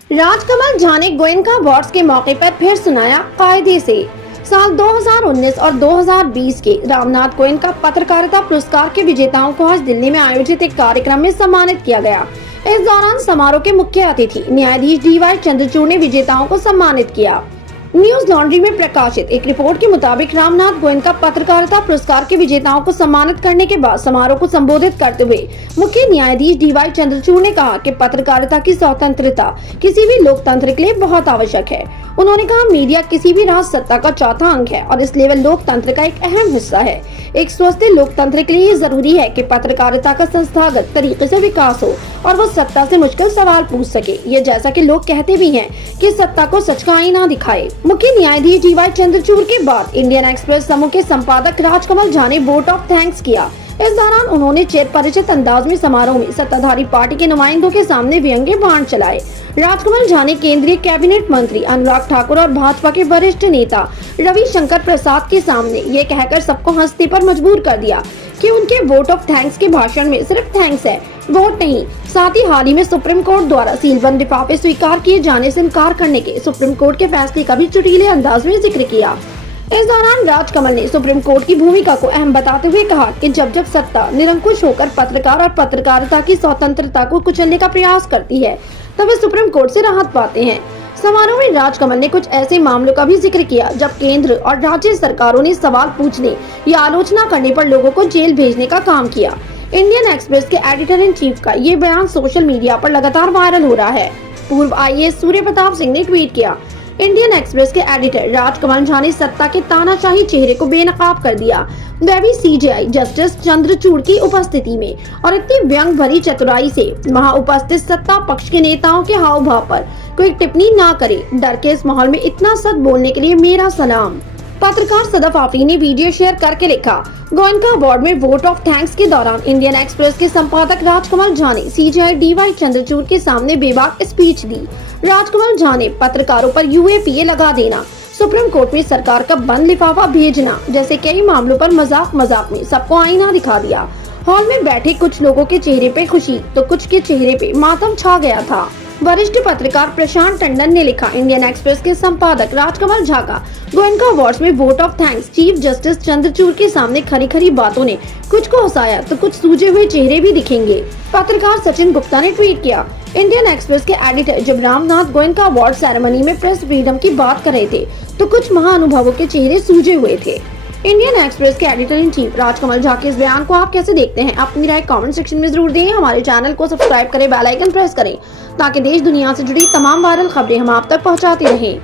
राजकमल झा ने गोयनका अवार्ड्स के मौके पर फिर सुनाया कायदे से। साल 2019 और 2020 के रामनाथ गोयनका पत्रकारिता पुरस्कार के विजेताओं को आज दिल्ली में आयोजित एक कार्यक्रम में सम्मानित किया गया। इस दौरान समारोह के मुख्य अतिथि न्यायाधीश DY चंद्रचूड़ ने विजेताओं को सम्मानित किया। न्यूज लॉन्ड्री में प्रकाशित एक रिपोर्ट के मुताबिक रामनाथ गोयनका पत्रकारिता पुरस्कार के विजेताओं को सम्मानित करने के बाद समारोह को संबोधित करते हुए मुख्य न्यायाधीश DY चंद्रचूड़ ने कहा कि पत्रकारिता की स्वतंत्रता किसी भी लोकतंत्र के लिए बहुत आवश्यक है। उन्होंने कहा, मीडिया किसी भी राज सत्ता का चौथा अंग है और इसलिए वह लोकतंत्र का एक अहम हिस्सा है। एक स्वस्थ लोकतंत्र के लिए जरूरी है कि पत्रकारिता का संस्थागत तरीके से विकास हो और वो सत्ता से मुश्किल सवाल पूछ सके। ये जैसा कि लोग कहते भी हैं कि सत्ता को सच का आईना दिखाए। मुख्य न्यायाधीश DY चंद्रचूड़ के बाद इंडियन एक्सप्रेस समूह के संपादक राजकमल झा ने वोट ऑफ थैंक्स किया। इस दौरान उन्होंने चिरपरिचित अंदाज में समारोह में सत्ताधारी पार्टी के नुमाइंदों के सामने व्यंग्य बाण चलाए। राजकमल झा ने केंद्रीय कैबिनेट मंत्री अनुराग ठाकुर और भाजपा के वरिष्ठ नेता रविशंकर प्रसाद के सामने ये कहकर सबको हंसने पर मजबूर कर दिया कि उनके वोट ऑफ थैंक्स के भाषण में सिर्फ थैंक्स है, वोट नहीं। साथ ही हाल ही में सुप्रीम कोर्ट द्वारा सीलबंद लिफाफे स्वीकार किए जाने से इनकार करने के सुप्रीम कोर्ट के फैसले का भी चुटीले अंदाज में जिक्र किया। इस दौरान राजकमल ने सुप्रीम कोर्ट की भूमिका को अहम बताते हुए कहा कि जब सत्ता निरंकुश होकर पत्रकार और पत्रकारिता की स्वतंत्रता को कुचलने का प्रयास करती है तब वे सुप्रीम कोर्ट से राहत पाते हैं। समारोह में राजकमल ने कुछ ऐसे मामलों का भी जिक्र किया जब केंद्र और राज्य सरकारों ने सवाल पूछने या आलोचना करने पर लोगों को जेल भेजने का काम किया। इंडियन एक्सप्रेस के एडिटर इन चीफ का ये बयान सोशल मीडिया पर लगातार वायरल हो रहा है। पूर्व IAS सूर्य प्रताप सिंह ने ट्वीट किया, इंडियन एक्सप्रेस के एडिटर राजकमल झा ने सत्ता के तानाशाही चेहरे को बेनकाब कर दिया, वह भी CJI जस्टिस चंद्रचूड़ की उपस्थिति में, और इतनी व्यंग भरी चतुराई से वहां उपस्थित सत्ता पक्ष के नेताओं के हाव भाव पर कोई टिप्पणी ना करे। डर के इस माहौल में इतना सच बोलने के लिए मेरा सलाम। पत्रकार सदफ आफरी ने वीडियो शेयर करके लिखा, गोयनका अवार्ड में वोट ऑफ थैंक्स के दौरान इंडियन एक्सप्रेस के संपादक राजकमल झा ने CJI DY चंद्रचूड़ के सामने बेबाक स्पीच दी। राजकमल झा ने पत्रकारों पर UAPA लगा देना, सुप्रीम कोर्ट में सरकार का बंद लिफाफा भेजना जैसे कई मामलों पर मजाक में सबको आईना दिखा दिया। हॉल में बैठे कुछ लोगों के चेहरे पे खुशी तो कुछ के चेहरे पे मातम छा गया था। वरिष्ठ पत्रकार प्रशांत टंडन ने लिखा, इंडियन एक्सप्रेस के संपादक राजकमल झा का गोयनका अवार्ड्स में vote of thanks. Chief justice Chandrachud के सामने खरी बातों ने कुछ को हंसाया तो कुछ सूजे हुए चेहरे भी दिखेंगे। पत्रकार सचिन गुप्ता ने ट्वीट किया, इंडियन एक्सप्रेस के एडिटर जब रामनाथ गोयनका अवार्ड सेरेमनी में प्रेस फ्रीडम की बात कर रहे थे तो कुछ महानुभावों के चेहरे सूजे हुए थे। इंडियन एक्सप्रेस के editor in chief Rajkamal Jha के इस बयान को आप कैसे देखते हैं? अपनी राय कमेंट सेक्शन में जरूर दें। हमारे चैनल को सब्सक्राइब करें, बेल आइकन प्रेस करें ताकि देश दुनिया से जुड़ी तमाम वायरल खबरें हम आप तक पहुंचाते रहें।